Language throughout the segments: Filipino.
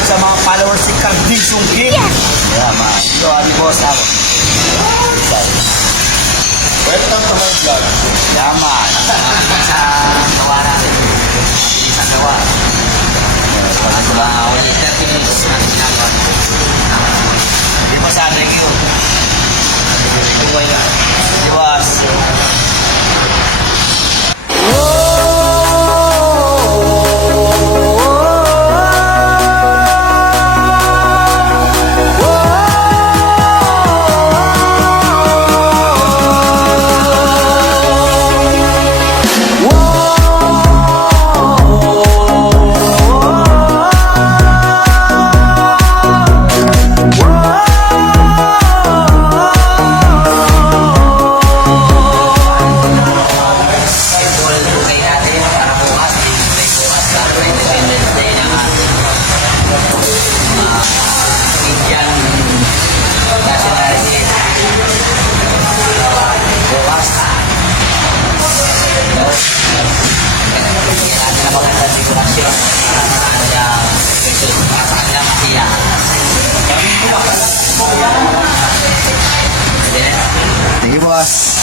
followers si Cardin Sungkit. Yes! Yeah, ma. Ito, ani boss ako. Welcome to my vlog. Yaman. sa Whoa. Boss.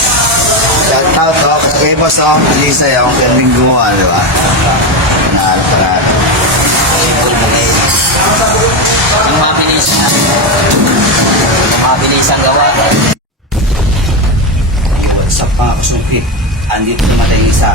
Shout out to kay boss oh. Lisa yung filming gumawa, di ba? Nahalap ka natin. Simple buhay. Yung mabilis na. Yung mabilis ang gawa. What's up mga kasungkit? Andito namatay yung isa.